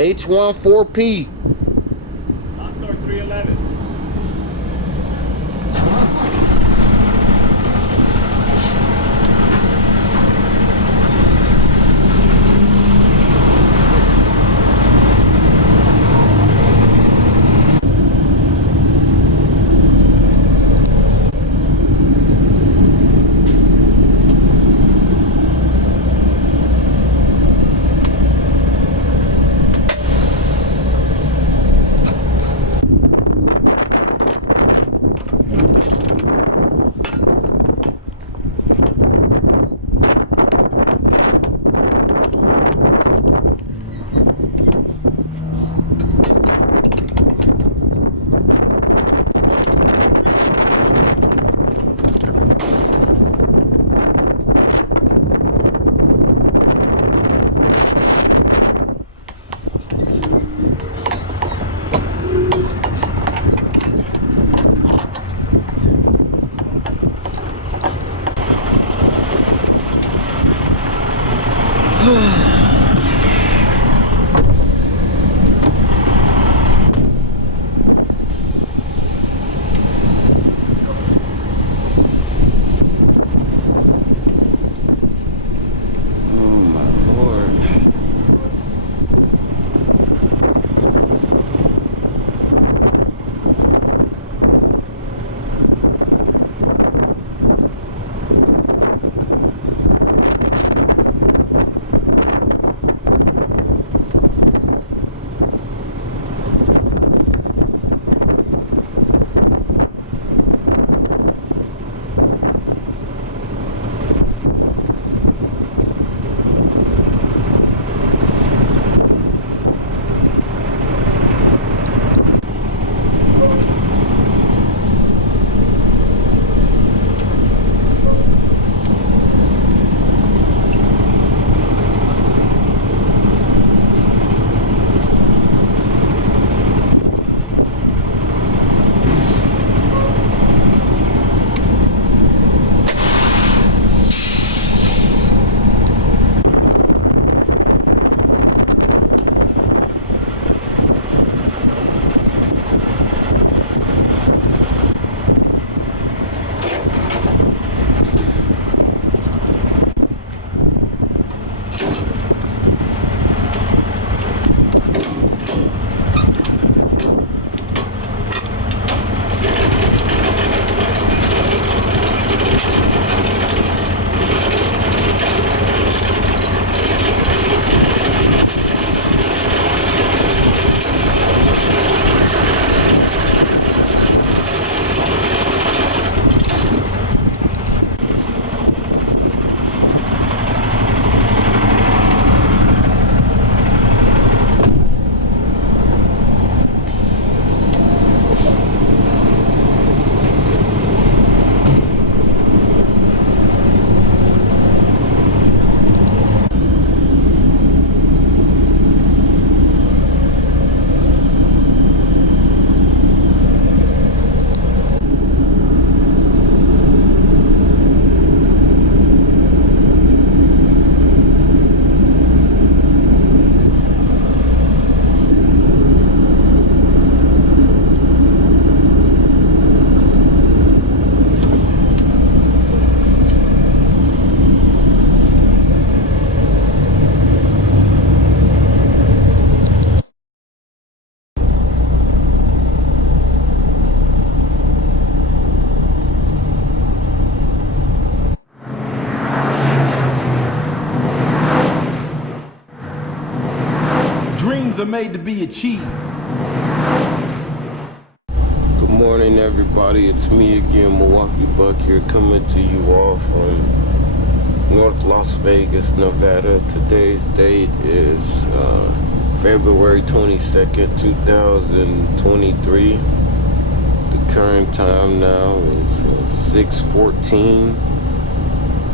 H14P. Doctor 311. Are made to be achieved. Good morning, everybody. It's me again, Milwaukee Buck here, coming to you all from North Las Vegas, Nevada. Today's date is February 22nd, 2023. The current time now is 6:14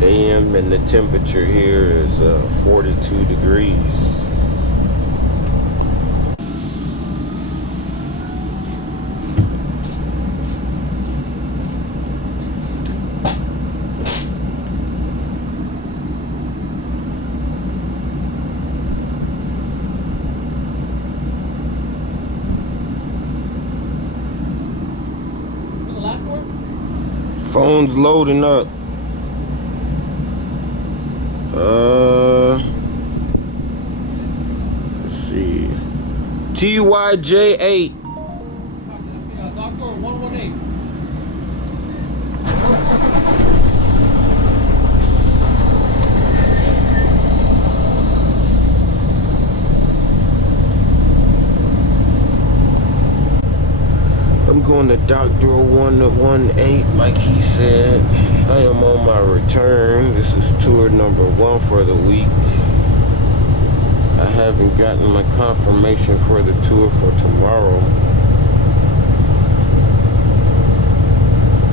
a.m. and the temperature here is 42 degrees. Phone's loading up. Let's see. TYJ8. Doctor 118. I'm going to Doctor 118 like he said. I am on my return. This is tour number 1 for the week. I haven't gotten my confirmation for the tour for tomorrow.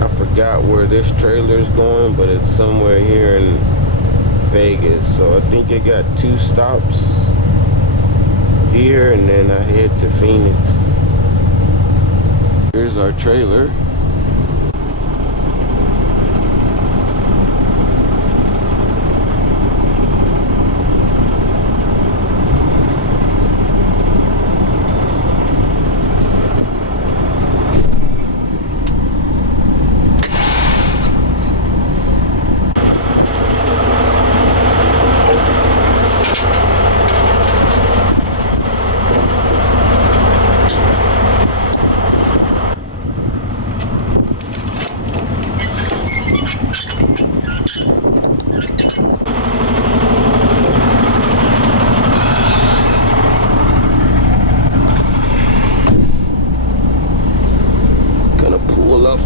I forgot where this trailer is going, but it's somewhere here in Vegas. So I think it got 2 stops here, and then I head to Phoenix. Here's our trailer.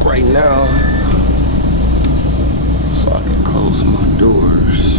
Right now, so I can close my doors.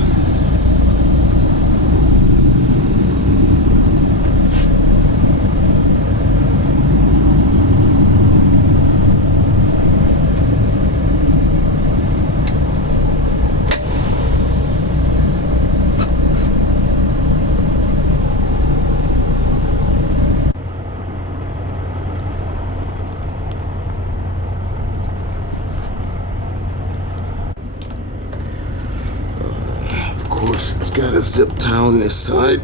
It's got a zip tie on this side.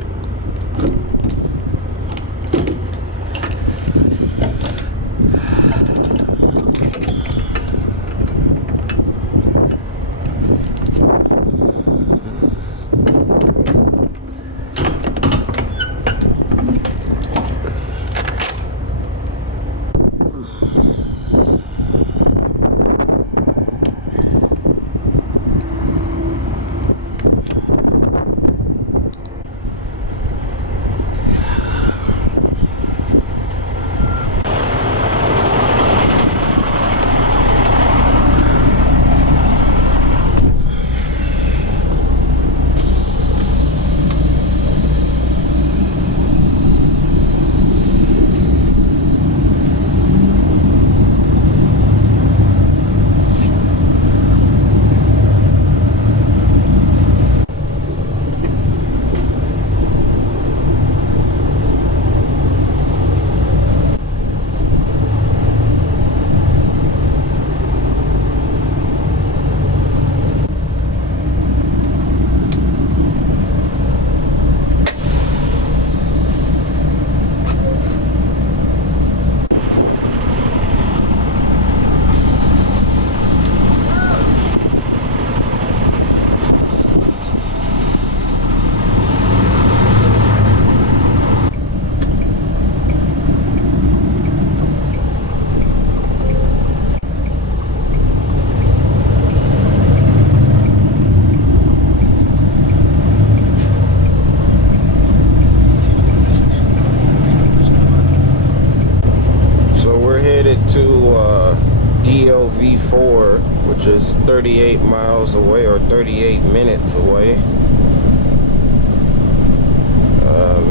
DLV4, which is 38 miles away or 38 minutes away.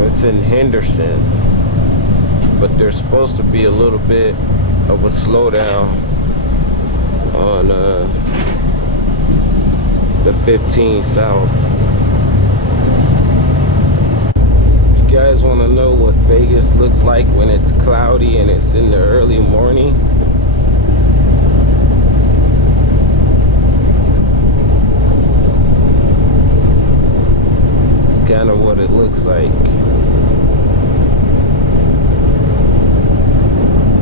It's in Henderson, but there's supposed to be a little bit of a slowdown on the 15 South. You guys want to know what Vegas looks like when it's cloudy and it's in the early morning? Kind of what it looks like.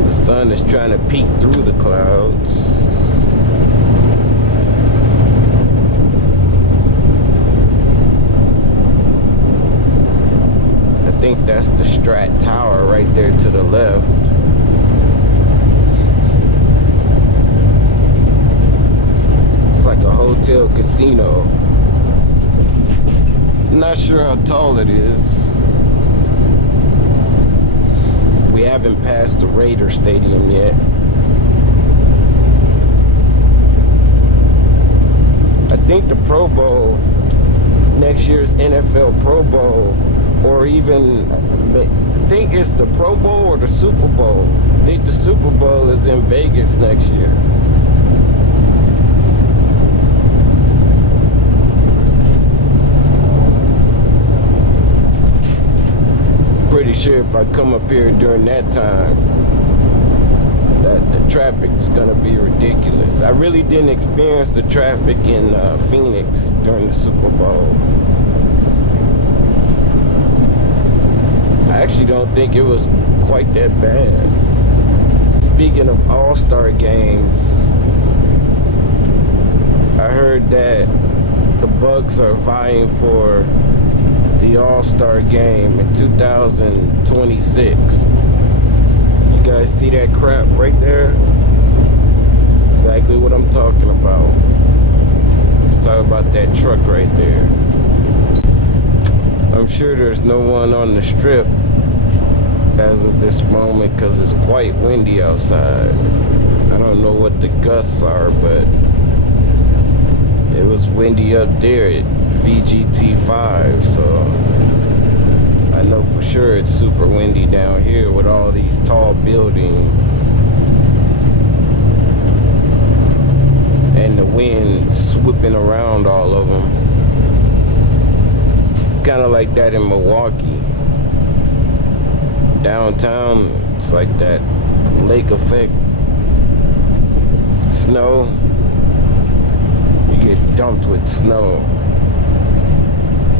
The sun is trying to peek through the clouds. Strat Tower right there to the left. It's like a hotel casino. Not sure how tall it is. We haven't passed the Raider Stadium yet. I think the Pro Bowl, next year's NFL Pro Bowl, or even, I think it's the Pro Bowl or the Super Bowl. I think the Super Bowl is in Vegas next year. Pretty sure if I come up here during that time, that the traffic's gonna be ridiculous. I really didn't experience the traffic in Phoenix during the Super Bowl. I actually don't think it was quite that bad. Speaking of All-Star games, I heard that the Bucks are vying for the All-Star game in 2026. You guys see that crap right there? Exactly what I'm talking about. Let's talk about that truck right there. I'm sure there's no one on the strip as of this moment because it's quite windy outside. I don't know what the gusts are, but it was windy up there at VGT5, so I know for sure it's super windy down here with all these tall buildings and the wind swooping around all of them. It's kind of like that in Milwaukee. Downtown, it's like that lake effect. Snow, you get dumped with snow.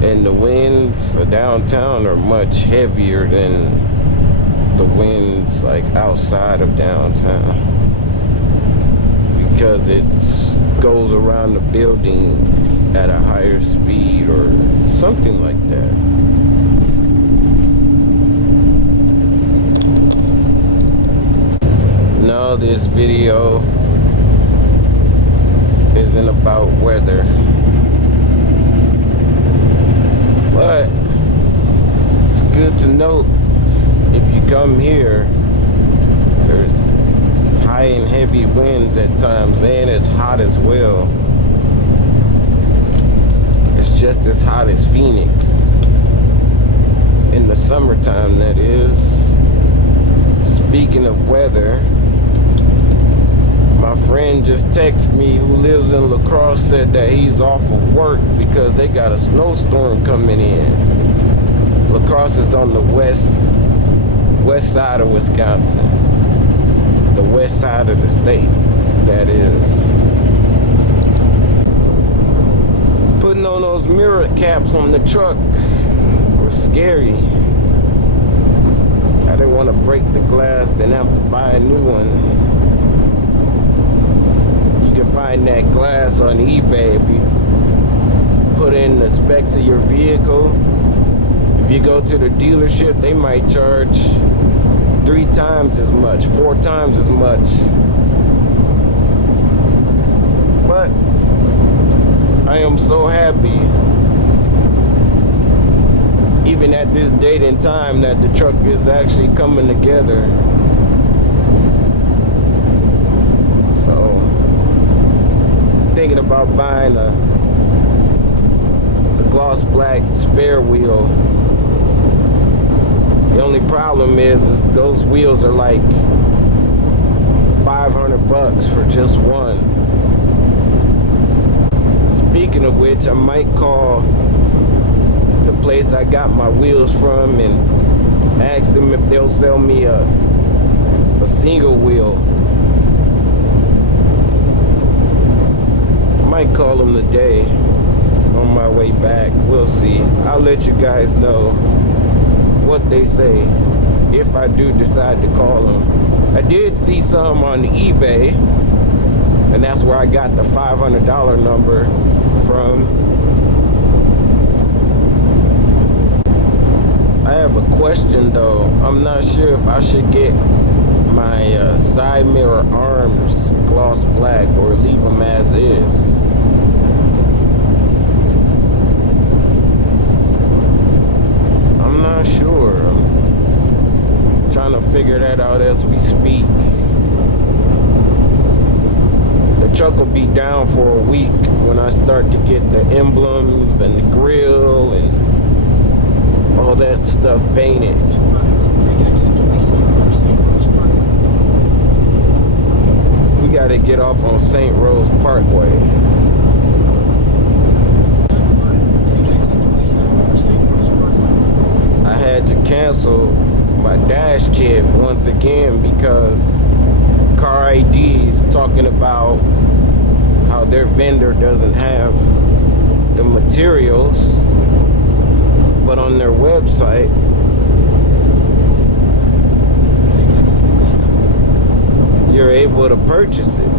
And the winds downtown are much heavier than the winds like outside of downtown, because it goes around the buildings at a higher speed or something like that. No, this video isn't about weather. But it's good to note, if you come here, there's high and heavy winds at times, and it's hot as well. It's just as hot as Phoenix. In the summertime, that is. Speaking of weather, my friend just texted me, who lives in La Crosse, said that he's off of work because they got a snowstorm coming in. La Crosse is on the west side of Wisconsin. The west side of the state, that is. Putting on those mirror caps on the truck was scary. I didn't want to break the glass, then have to buy a new one. You can find that glass on eBay if you put in the specs of your vehicle. If you go to the dealership, they might charge 3 times as much, 4 times as much. But I am so happy, even at this date and time, that the truck is actually coming together. So, thinking about buying a gloss black spare wheel. The only problem is those wheels are like $500 for just one. Speaking of which, I might call the place I got my wheels from and ask them if they'll sell me a single wheel. I might call them today on my way back. We'll see. I'll let you guys know what they say if I do decide to call them. I did see some on eBay, and that's where I got the $500 number from. I have a question though. I'm not sure if I should get my side mirror arms gloss black or leave them as is. I'm not sure. I'm trying to figure that out as we speak. The truck will be down for a week when I start to get the emblems and the grill and all that stuff painted. We gotta get off on St. Rose Parkway. I had to cancel my dash kit once again because Car ID is talking about how their vendor doesn't have the materials, but on their website you're able to purchase it.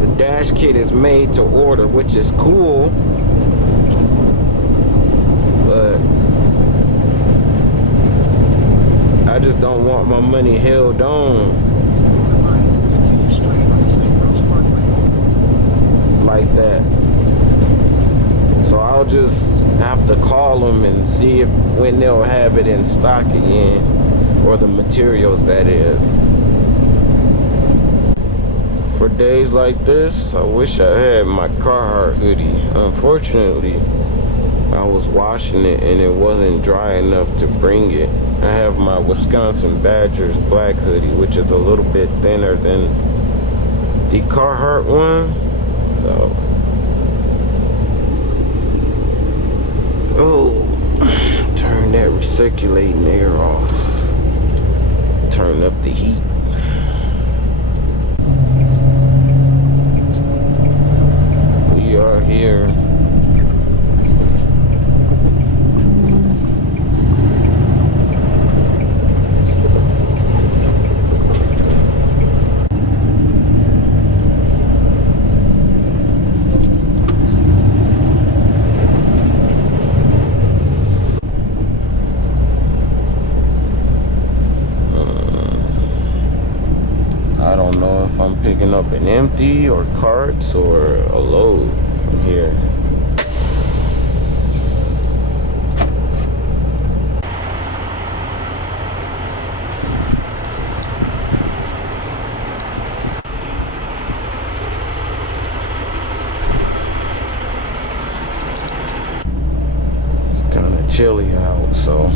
The dash kit is made to order, which is cool, but I just don't want my money held on like that. So I'll just have to call them and see if when they'll have it in stock again, or the materials, that is. For days like this, I wish I had my Carhartt hoodie. Unfortunately, I was washing it and it wasn't dry enough to bring it. I have my Wisconsin Badgers black hoodie, which is a little bit thinner than the Carhartt one. So, turn that recirculating air off. Turn up the heat. We are here. I don't know if I'm picking up an empty or carts or a load from here. It's kind of chilly out, so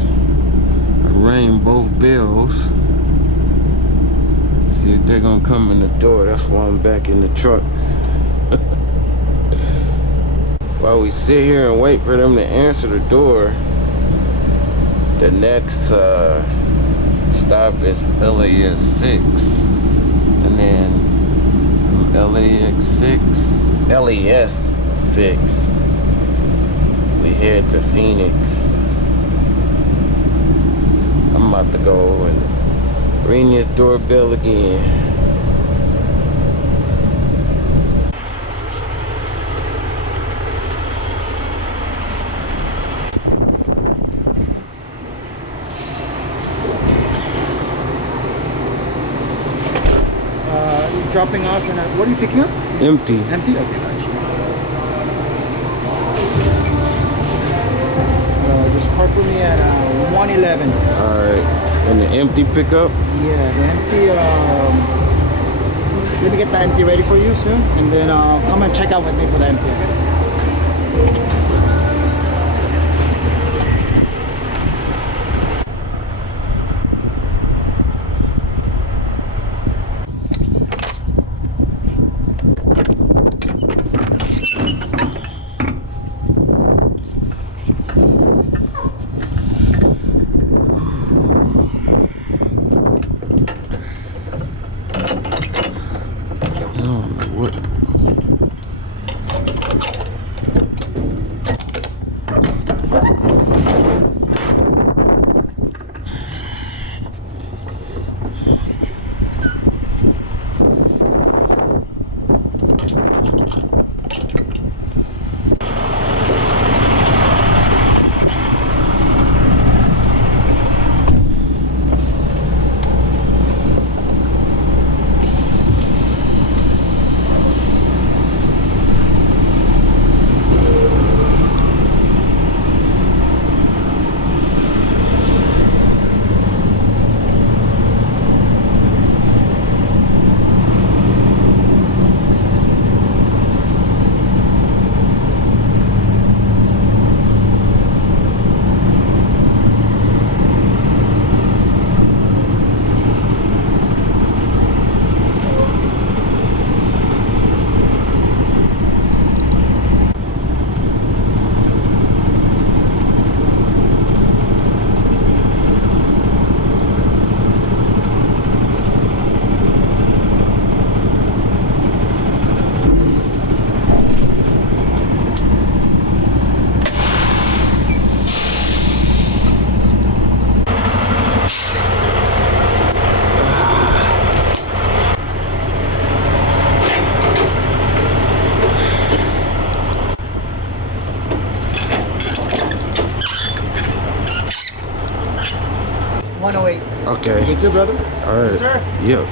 I rang both bells. See if they're gonna come in the door. That's why I'm back in the truck. While we sit here and wait for them to answer the door, the next stop is LAX 6, and then from LAX 6 we head to Phoenix. I'm about to go and ring this doorbell again. You're dropping off and what are you picking up? Empty. Empty? Okay, gotcha. Just park for me at 111. Alright. And the empty pickup? Yeah, the empty, let me get the empty ready for you soon, and then come and check out with me for the empty. Okay. You too, brother. All right. Yes, sir. Yep.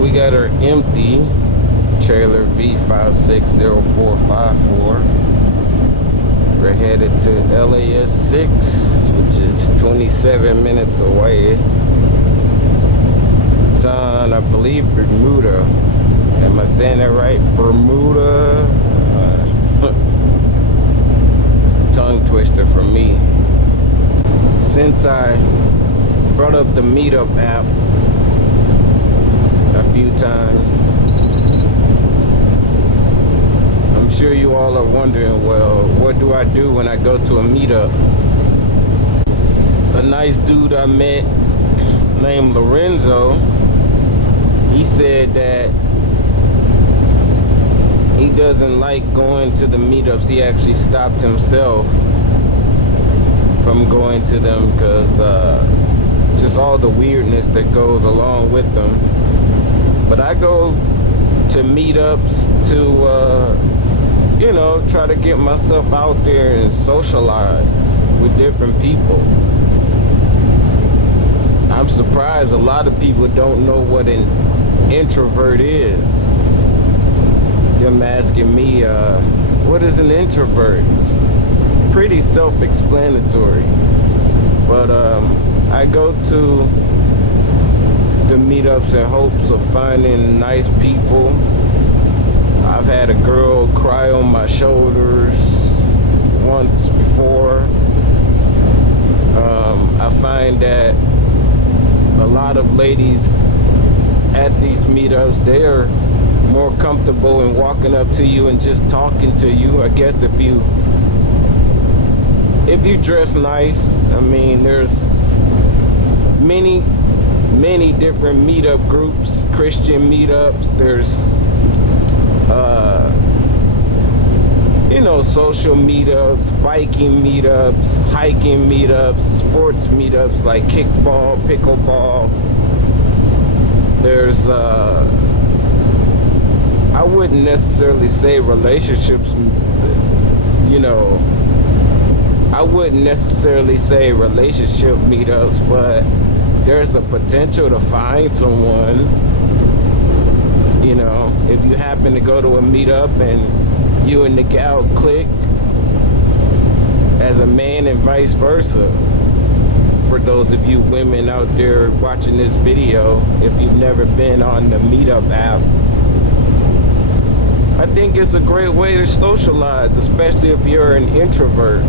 We got our empty trailer V560454. We're headed to LAS 6, which is 27 minutes away. It's on, I believe, Bermuda. Am I saying that right? Bermuda. Tongue twister for me. Since I brought up the MEETUP app a few times, I'm sure you all are wondering, well, what do I do when I go to a meetup? A nice dude I met named Lorenzo, he said that he doesn't like going to the meetups. He actually stopped himself from going to them because just all the weirdness that goes along with them. But I go to meetups to, you know, try to get myself out there and socialize with different people. I'm surprised a lot of people don't know what an introvert is. Them asking me, what is an introvert? It's pretty self-explanatory. But I go to the meetups in hopes of finding nice people. I've had a girl cry on my shoulders once before. I find that a lot of ladies at these meetups, they're more comfortable in walking up to you and just talking to you. I guess if you dress nice. I mean, there's many different meetup groups, Christian meetups. There's you know, social meetups, biking meetups, hiking meetups, sports meetups like kickball, pickleball. There's I wouldn't necessarily say relationships, you know, I wouldn't necessarily say relationship meetups, but there's a potential to find someone, you know, if you happen to go to a meetup and you and the gal click as a man and vice versa. For those of you women out there watching this video, if you've never been on the Meetup app, I think it's a great way to socialize, especially if you're an introvert.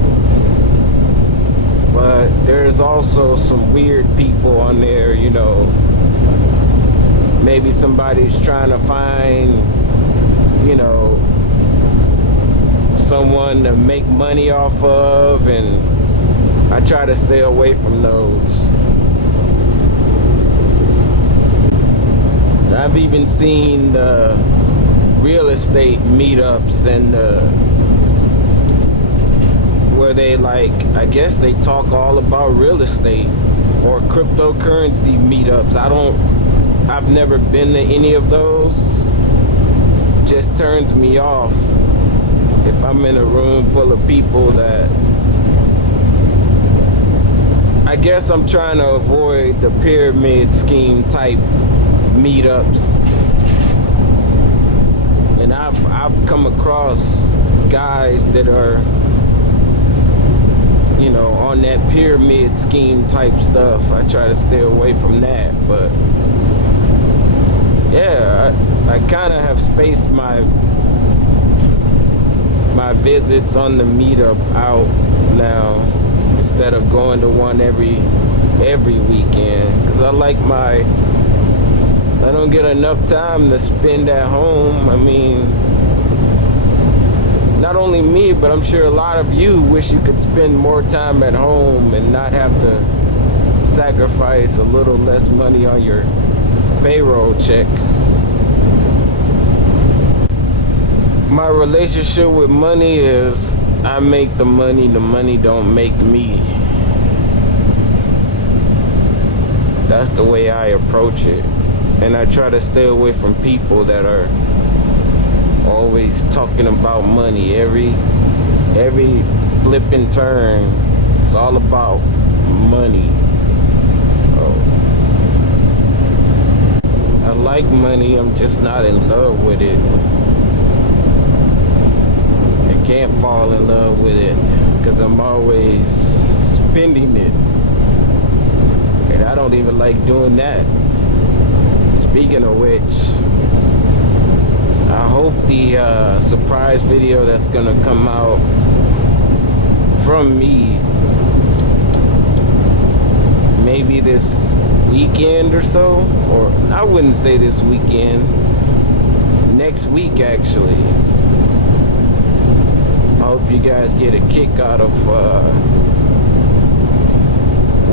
But there's also some weird people on there, you know. Maybe somebody's trying to find, you know, someone to make money off of, and I try to stay away from those. I've even seen the real estate meetups and where they, like, I guess they talk all about real estate, or cryptocurrency meetups. I've never been to any of those. Just turns me off if I'm in a room full of people that, I guess I'm trying to avoid the pyramid scheme type meetups. And I've come across guys that are, you know, on that pyramid scheme type stuff. I try to stay away from that, but yeah, I kind of have spaced my visits on the meetup out now, instead of going to one every weekend, because I don't get enough time to spend at home. I mean, not only me, but I'm sure a lot of you wish you could spend more time at home and not have to sacrifice a little less money on your payroll checks. My relationship with money is, I make the money don't make me. That's the way I approach it. And I try to stay away from people that are always talking about money. Every flip and turn, it's all about money. So I like money, I'm just not in love with it. I can't fall in love with it because I'm always spending it, and I don't even like doing that. Speaking of which, I hope the surprise video that's gonna come out from me maybe this weekend or so, or I wouldn't say this weekend, next week actually. I hope you guys get a kick out of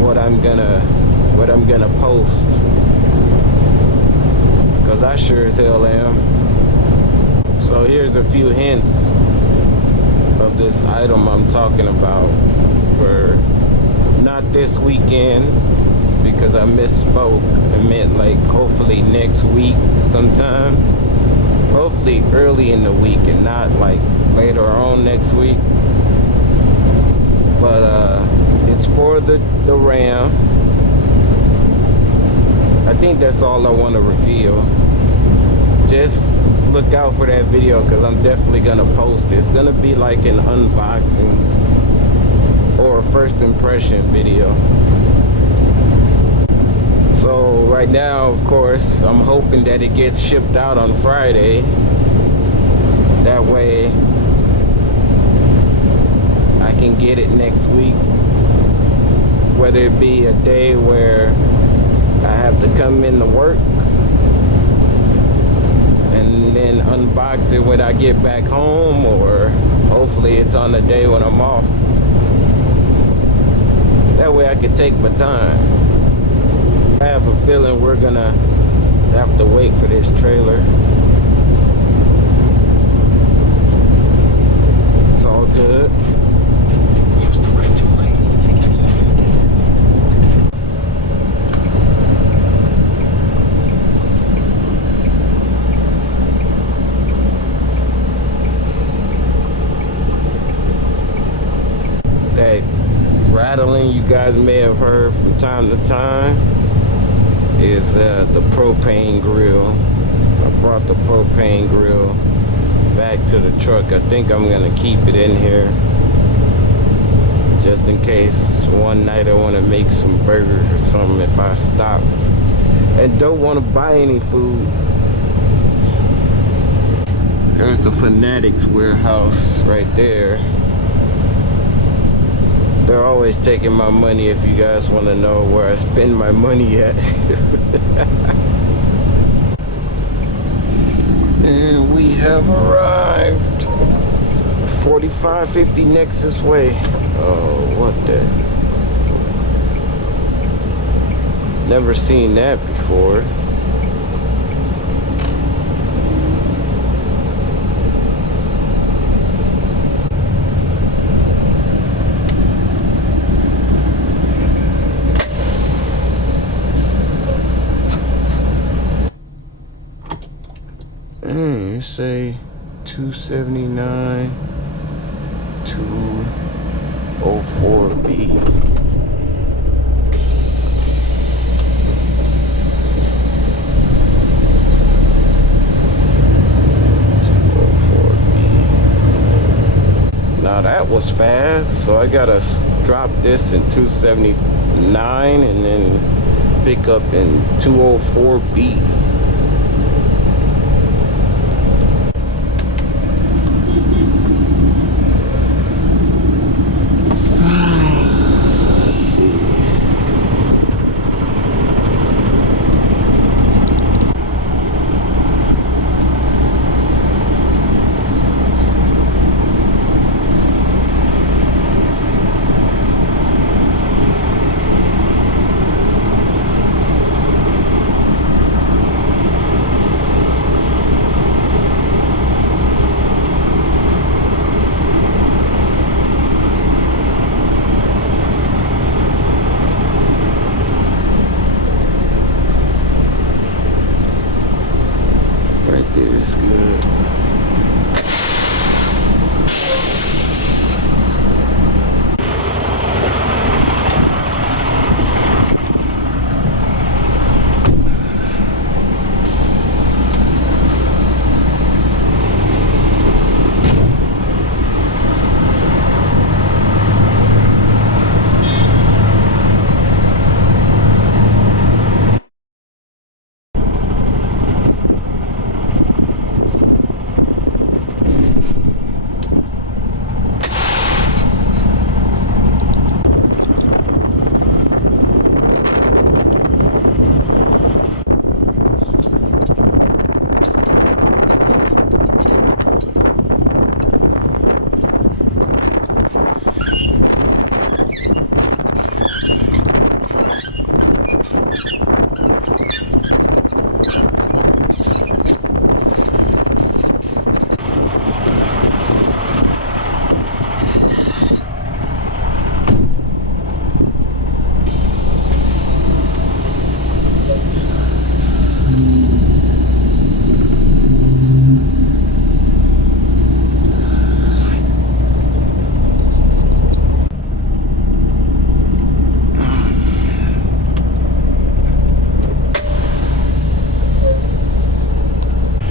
what I'm gonna post, because I sure as hell am. So here's a few hints of this item I'm talking about for not this weekend, because I misspoke. I meant like hopefully next week sometime. Hopefully early in the week and not like later on next week. But it's for the RAM. I think that's all I want to reveal. Just look out for that video, because I'm definitely gonna post it. It's gonna be like an unboxing or a first impression video. So right now, of course, I'm hoping that it gets shipped out on Friday. That way I can get it next week, whether it be a day where I have to come into work and then unbox it when I get back home, or hopefully it's on the day when I'm off. That way I can take my time. I have a feeling we're gonna have to wait for this trailer. It's all good. Use the right two lanes to take exit 50. rattling you guys may have heard from time to time is the propane grill. I brought the propane grill back to the truck. I think I'm gonna keep it in here just in case one night I want to make some burgers or something if I stop and don't want to buy any food. There's the Fanatics warehouse right there. They're always taking my money if you guys want to know where I spend my money at. And we have arrived. 4550 Nexus Way. Oh, what the? Never seen that before. You say 279 204B. Now that was fast, so I gotta drop this in 279 and then pick up in 204B. It's good.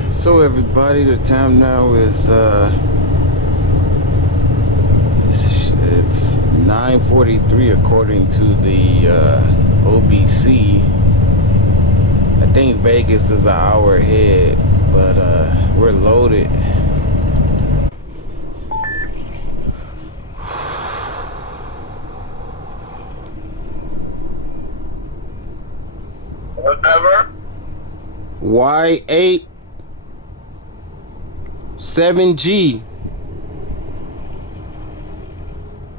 So everybody, the time now is it's 9:43 according to the OBC. I think Vegas is an hour ahead, but we're loaded. Whatever. Y8 7G.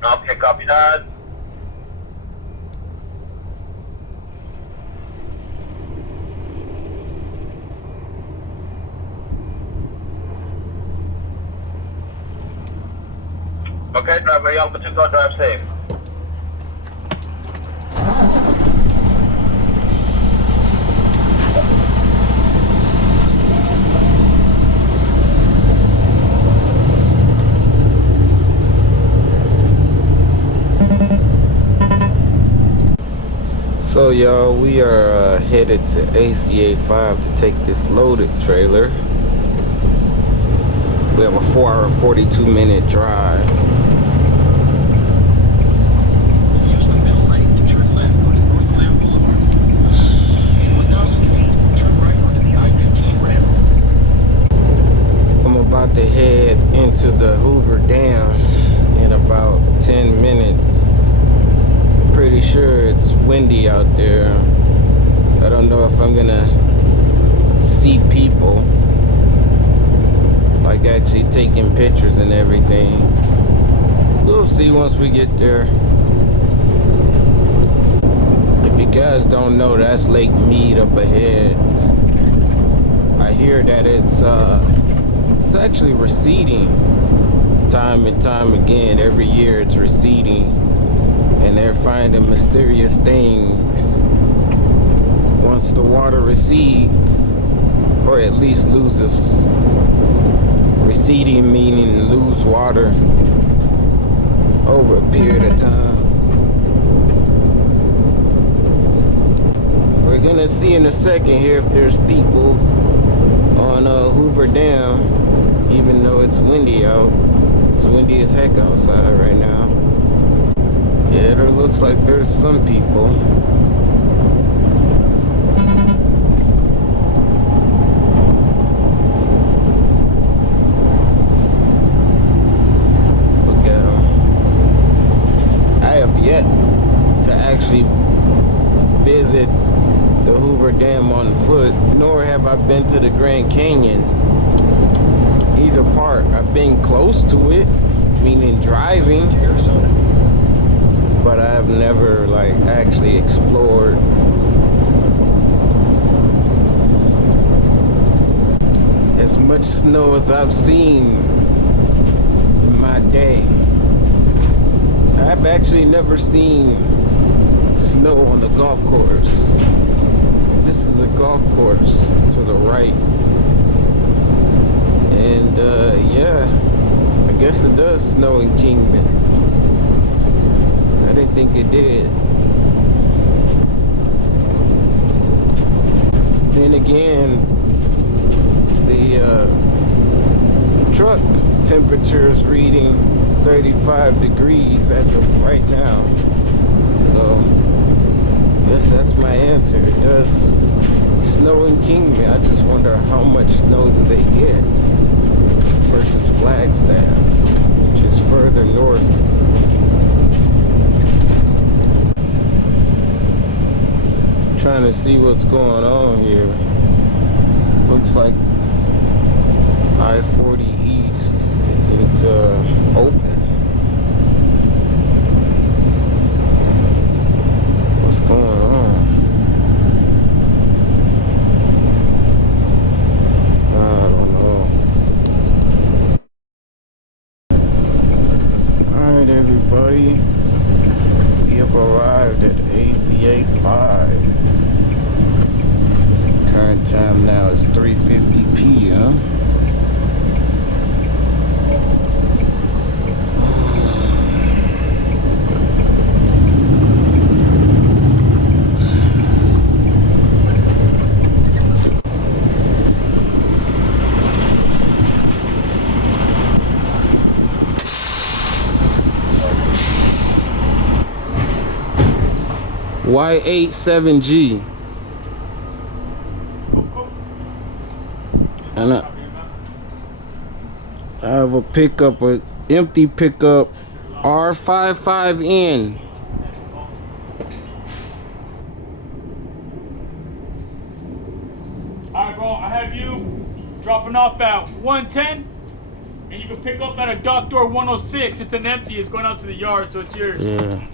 I'll pick up that. Okay, driver, Alpha 2, go drive safe. So y'all, we are headed to ACA 5 to take this loaded trailer. We have a 4-hour, 42-minute drive. Use the middle lane to turn left onto Northland Boulevard. In 1,000 feet, turn right onto the I-15 ramp. I'm about to head into the Hoover Dam in about 10 minutes. Pretty sure it's windy out there. I don't know if I'm gonna see people, like actually taking pictures and everything. We'll see once we get there. If you guys don't know, that's Lake Mead up ahead. I hear that it's actually receding time and time again. Every year it's receding, and they're finding mysterious things once the water recedes, or at least loses. Receding meaning lose water over a period of time. We're gonna see in a second here if there's people on Hoover Dam, even though it's windy out. It's windy as heck outside right now. Yeah, it looks like there's some people. Look at them. I have yet to actually visit the Hoover Dam on foot, nor have I been to the Grand Canyon. Either part. I've been close to it, meaning driving, To Arizona. but I've never like actually explored. As much snow as I've seen in my day. I've actually never seen snow on the golf course. This is a golf course to the right. And yeah, I guess it does snow in Kingman. I didn't think it did. Then again, the truck temperature is reading 35 degrees as of right now. So, I guess that's my answer. It does snow in Kingman. I just wonder how much snow do they get versus Flagstaff, which is further north. Trying to see what's going on here. Looks like I-40 East isn't open. What's going on? I don't know. Alright, everybody. We have arrived at ACA 5. Current time now is 3:50 p.m. Y87G. And I have a pickup, an empty pickup, R55N. Alright, bro, I have you dropping off at 110, and you can pick up at a dock door 106. It's an empty, it's going out to the yard, so it's yours. Yeah.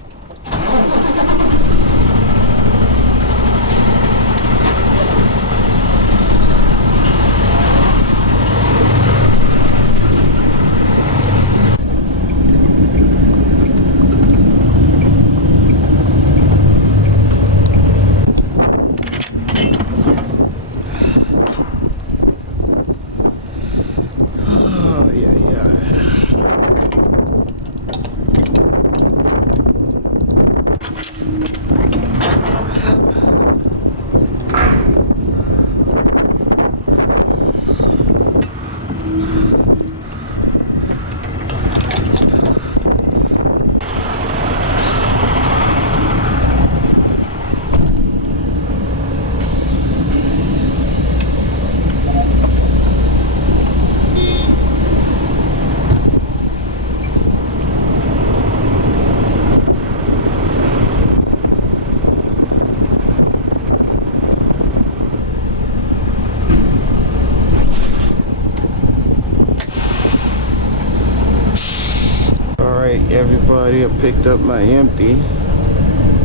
everybody. I picked up my empty.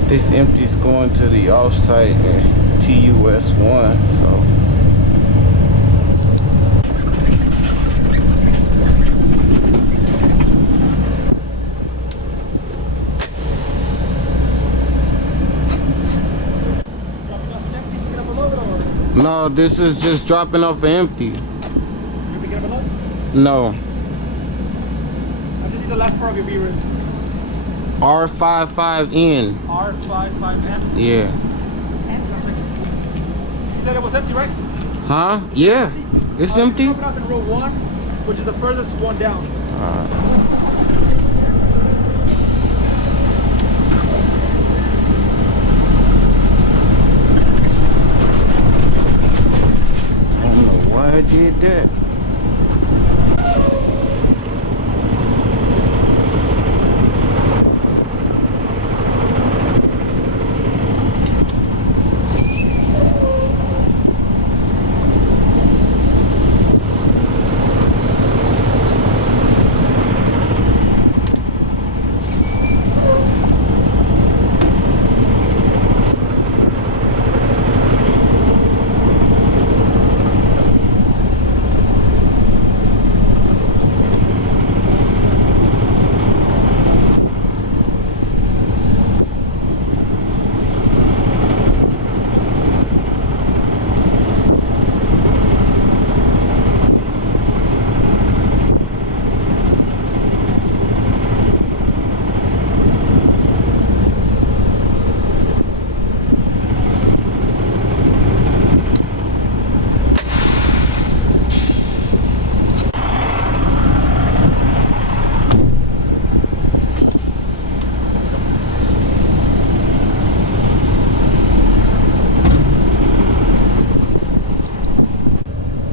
This empty's going to the offsite in TUS1, so. No, this is just dropping off an empty. You're picking up a load? No. I just need the last part of your V-rim. R55N. R55M. Yeah. You said it was empty, right? Huh? Yeah. It's empty? Dropping off in row 1, which is the furthest one down. I don't know why I did that.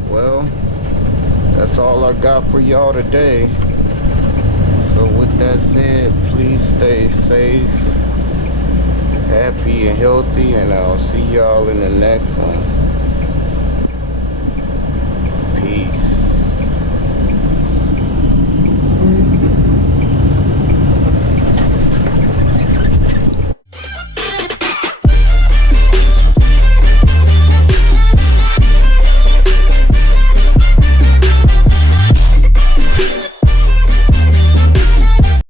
Well, that's all I got for y'all today. So with that said, please stay safe, happy and healthy, and I'll see y'all in the next one.